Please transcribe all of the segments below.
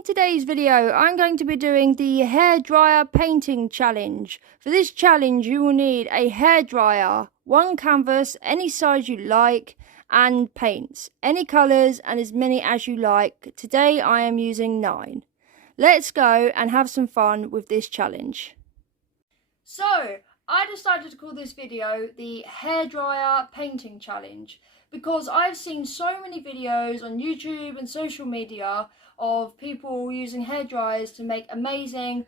In today's video, I'm going to be doing the hairdryer painting challenge. For this challenge, you will need a hairdryer, one canvas, any size you like, and paints, any colours and as many as you like. Today I am using 9. Let's go and have some fun with this challenge. So, I decided to call this video the hairdryer painting challenge because I've seen so many videos on YouTube and social media of people using hairdryers to make amazing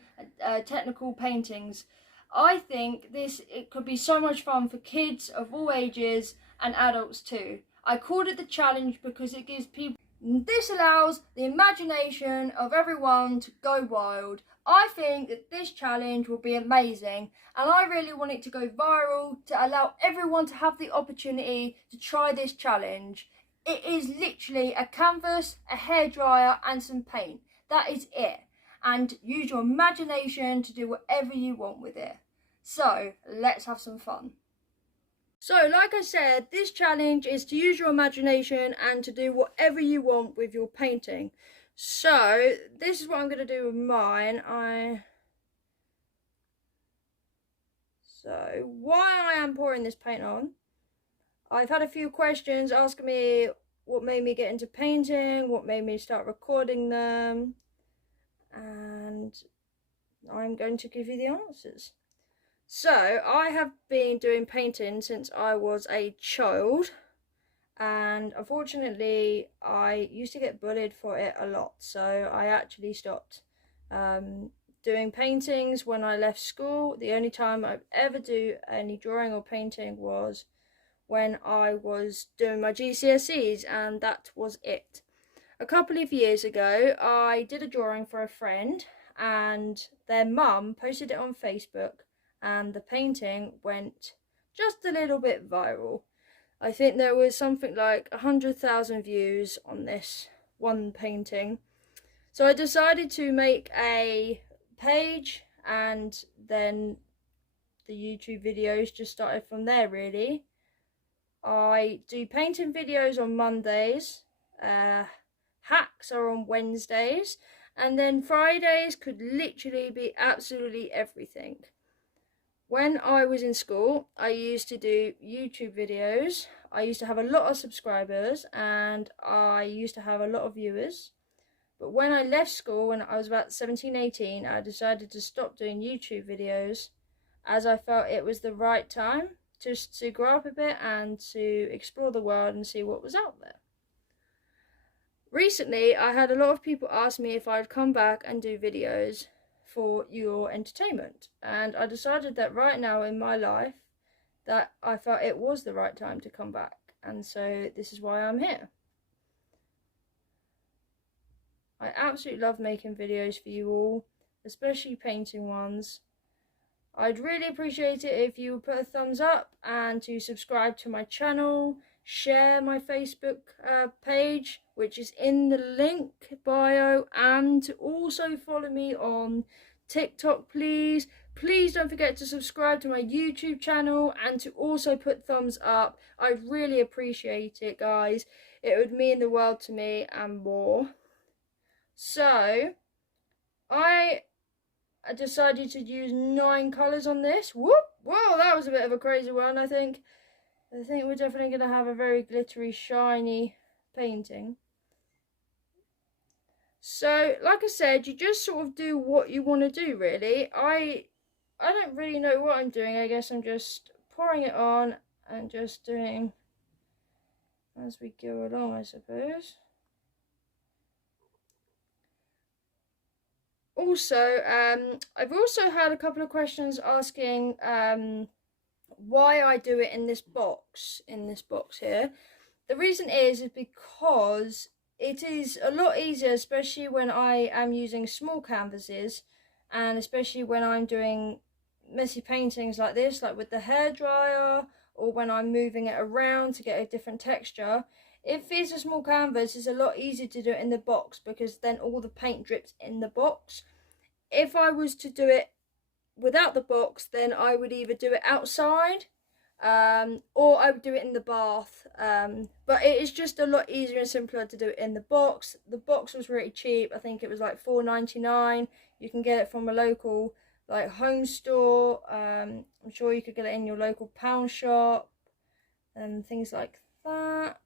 technical paintings. I think it could be so much fun for kids of all ages and adults too. I called it the challenge because it gives people. This allows the imagination of everyone to go wild. I think that this challenge will be amazing and I really want it to go viral to allow everyone to have the opportunity to try this challenge. It is literally a canvas, a hairdryer and some paint. That is it. And use your imagination to do whatever you want with it. So let's have some fun. So, like I said, this challenge is to use your imagination and to do whatever you want with your painting. So, this is what I'm going to do with mine. So, while I am pouring this paint on, I've had a few questions asking me what made me get into painting, what made me start recording them, and I'm going to give you the answers. So, I have been doing painting since I was a child, and unfortunately I used to get bullied for it a lot, so I actually stopped doing paintings when I left school. The only time I'd ever do any drawing or painting was when I was doing my GCSEs, and that was it. A couple of years ago I did a drawing for a friend and their mum posted it on Facebook, and the painting went just a little bit viral. I think there was something like 100,000 views on this one painting. So I decided to make a page, and then the YouTube videos just started from there really. I do painting videos on Mondays, hacks are on Wednesdays, and then Fridays could literally be absolutely everything. When I was in school, I used to do YouTube videos. I used to have a lot of subscribers and I used to have a lot of viewers. But when I left school, when I was about 17, 18, I decided to stop doing YouTube videos as I felt it was the right time just to grow up a bit and to explore the world and see what was out there. Recently, I had a lot of people ask me if I'd come back and do videos for your entertainment, and I decided that right now in my life that I felt it was the right time to come back, and so this is why I'm here. I absolutely love making videos for you all, especially painting ones. I'd really appreciate it if you would put a thumbs up and to subscribe to my channel, share my Facebook page, which is in the link bio, and to also follow me on TikTok, please. Please don't forget to subscribe to my YouTube channel and to also put thumbs up. I'd really appreciate it, guys. It would mean the world to me and more. So, I decided to use 9 colours on this. Whoop! Whoa, that was a bit of a crazy one. I think we're definitely going to have a very glittery, shiny painting. So, like I said, you just sort of do what you want to do, really. I don't really know what I'm doing. I guess I'm just pouring it on and just doing as we go along, I suppose. Also, I've also had a couple of questions asking why I do it in this box here. The reason is because it is a lot easier, especially when I am using small canvases, and especially when I'm doing messy paintings like this, like with the hairdryer, or when I'm moving it around to get a different texture. If it's a small canvas, it's a lot easier to do it in the box because then all the paint drips in the box. If I was to do it without the box, then I would either do it outside or I would do it in the bath, but it is just a lot easier and simpler to do it in the box. The box was really cheap. I think it was like $4.99. You can get it from a local like home store. I'm sure you could get it in your local pound shop and things like that.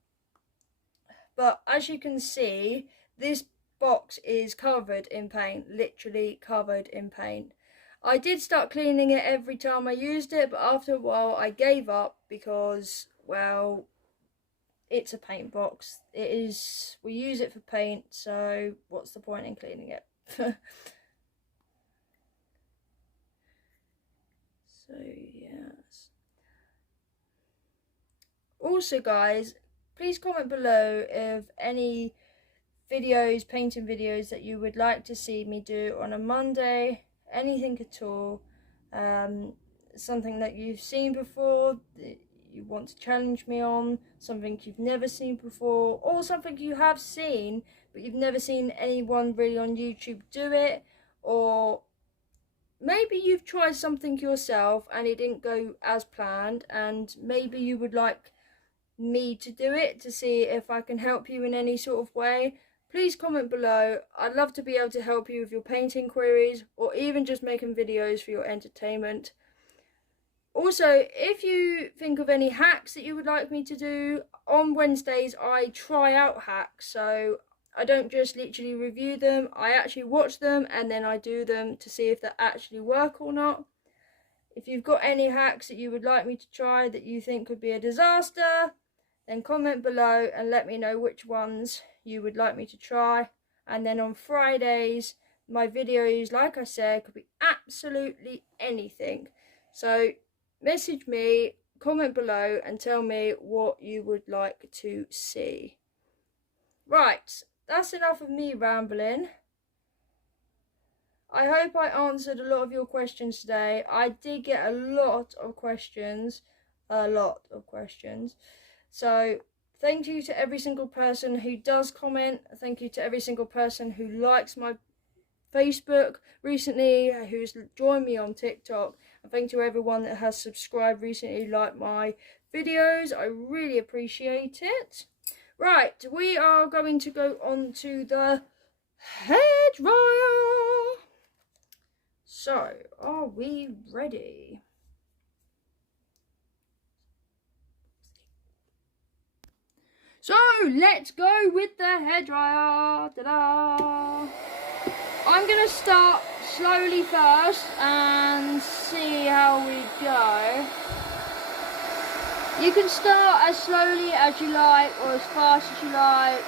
But as you can see, this box is covered in paint, literally covered in paint. I did start cleaning it every time I used it, but after a while I gave up because, well, it's a paint box. It is, we use it for paint, so what's the point in cleaning it? So, yes. Also, guys, please comment below if any videos, painting videos that you would like to see me do on a Monday. Anything at all, something that you've seen before that you want to challenge me on, something you've never seen before, or something you have seen but you've never seen anyone really on YouTube do it, or maybe you've tried something yourself and it didn't go as planned and maybe you would like me to do it to see if I can help you in any sort of way. Please comment below. I'd love to be able to help you with your painting queries or even just making videos for your entertainment. Also, if you think of any hacks that you would like me to do, on Wednesdays I try out hacks, so I don't just literally review them, I actually watch them and then I do them to see if they actually work or not. If you've got any hacks that you would like me to try that you think could be a disaster, then comment below and let me know which ones you would like me to try. And then on Fridays, my videos, like I said, could be absolutely anything. So message me, comment below and tell me what you would like to see. Right, that's enough of me rambling. I hope I answered a lot of your questions today. I did get a lot of questions. So thank you to every single person who does comment. Thank you to every single person who likes my Facebook recently, who's joined me on TikTok. And thank you to everyone that has subscribed recently, liked my videos. I really appreciate it. Right, we are going to go on to the hairdryer. So, are we ready? So, let's go with the hairdryer. Ta-da! I'm going to start slowly first and see how we go. You can start as slowly as you like or as fast as you like.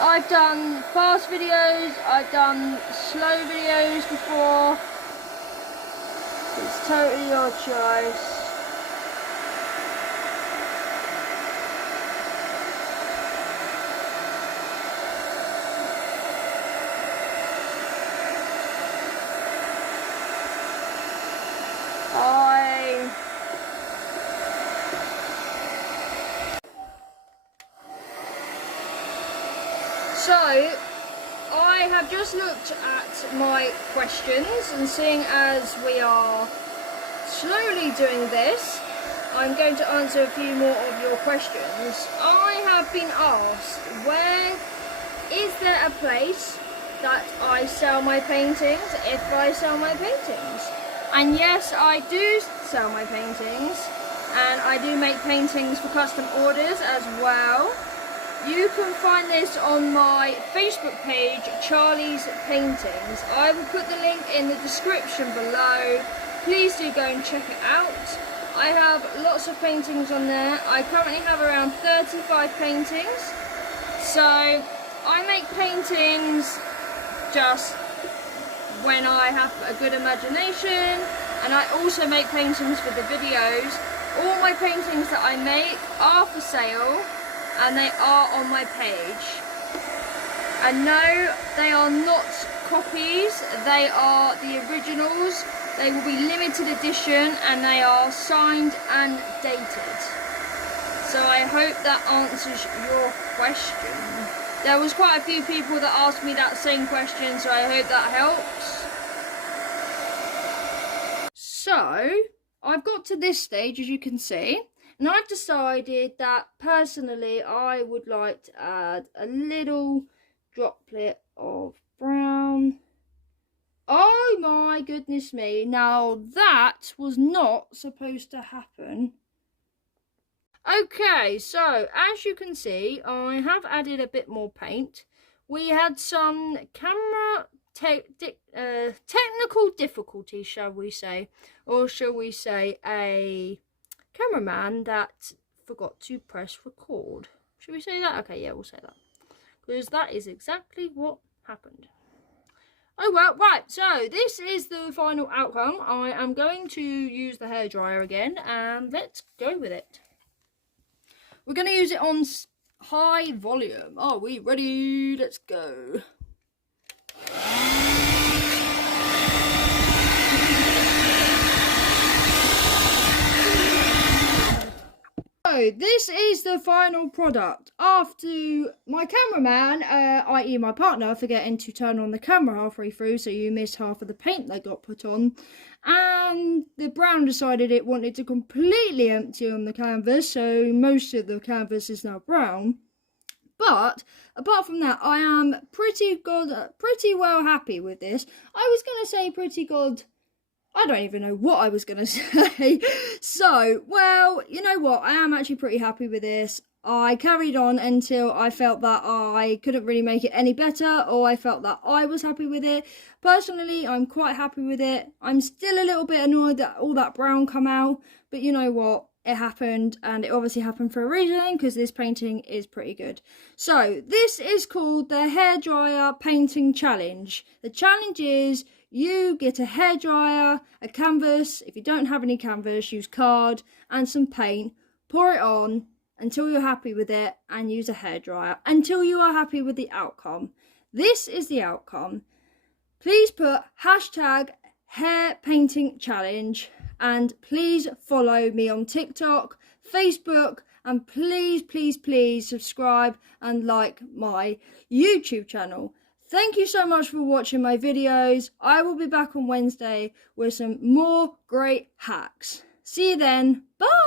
I've done fast videos, I've done slow videos before. It's totally your choice. So, I have just looked at my questions, and seeing as we are slowly doing this, I'm going to answer a few more of your questions. I have been asked, where is there a place that I sell my paintings, if I sell my paintings? And yes, I do sell my paintings, and I do make paintings for custom orders as well. You can find this on my Facebook page, Charlie's Paintings. I will put the link in the description below. Please do go and check it out. I have lots of paintings on there. I currently have around 35 paintings. So I make paintings just when I have a good imagination, and I also make paintings for the videos. All my paintings that I make are for sale, and they are on my page. And no, they are not copies, they are the originals. They will be limited edition and they are signed and dated. So I hope that answers your question. There was quite a few people that asked me that same question, so I hope that helps. So, I've got to this stage, as you can see, and I've decided that personally I would like to add a little droplet of brown. Oh my goodness me, now that was not supposed to happen. Okay, so as you can see, I have added a bit more paint. We had some camera technical difficulty, shall we say, or shall we say a cameraman that forgot to press record. Should we say that? Okay, yeah, we'll say that, because that is exactly what happened. Oh well, right, so this is the final outcome. I am going to use the hairdryer again, and let's go with it. We're going to use it on high volume. Are we ready? Let's go. So this is the final product. After my cameraman, i.e. my partner, forgetting to turn on the camera halfway through, so you missed half of the paint that got put on, and the brown decided it wanted to completely empty on the canvas, so most of the canvas is now brown. But apart from that, I am pretty well happy with this. I was going to say pretty good. I don't even know what I was going to say. So, well, you know what? I am actually pretty happy with this. I carried on until I felt that I couldn't really make it any better, or I felt that I was happy with it. Personally, I'm quite happy with it. I'm still a little bit annoyed that all that brown come out, but you know what? It happened, and it obviously happened for a reason, because this painting is pretty good. So, this is called the Hairdryer Painting Challenge. The challenge is you get a hairdryer, a canvas. If you don't have any canvas, use card and some paint. Pour it on until you're happy with it, and use a hairdryer until you are happy with the outcome. This is the outcome. Please put hashtag hair painting challenge, and please follow me on TikTok, Facebook, and please subscribe and like my YouTube channel. Thank you so much for watching my videos. I will be back on Wednesday with some more great hacks. See you then. Bye!